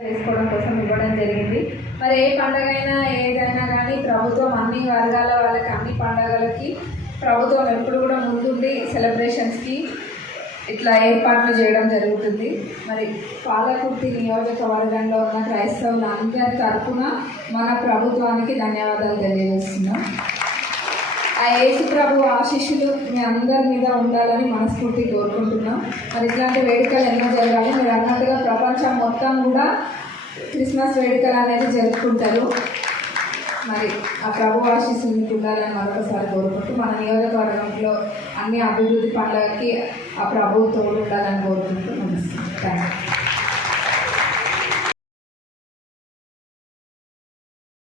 చేసుకోవడం కోసం ఇవ్వడం జరిగింది. మరి ఏ పండుగ అయినా ఏదైనా కానీ ప్రభుత్వం అన్ని వర్గాల వాళ్ళకి అన్ని పండుగలకి ప్రభుత్వం ఎప్పుడు కూడా ముందుండి సెలబ్రేషన్స్కి ఇట్లా ఏర్పాట్లు చేయడం జరుగుతుంది. మరి పాలకుర్తి నియోజకవర్గంలో ఉన్న క్రైస్తవులందరి తరఫున మన ప్రభుత్వానికి ధన్యవాదాలు తెలియజేస్తున్నాం. ఆ యేసు ప్రభు ఆశీస్సులు మీ అందరి మీద ఉండాలని మనస్ఫూర్తి కోరుకుంటున్నాం. మరి ఇట్లాంటి వేడుకలు ఎన్నో జరగాలి. మీరు అన్నట్టుగా ప్రపంచం మొత్తం కూడా క్రిస్మస్ వేడుకలు అనేది జరుపుకుంటారు. మరి ఆ ప్రభు ఆశీస్సులు మీకు ఉండాలని మరొకసారి కోరుకుంటూ మన నియోజకవర్గంలో అన్ని అభివృద్ధి పనులకి ఆ ప్రభు తోడు ఉండాలని కోరుకుంటూ నమస్తే.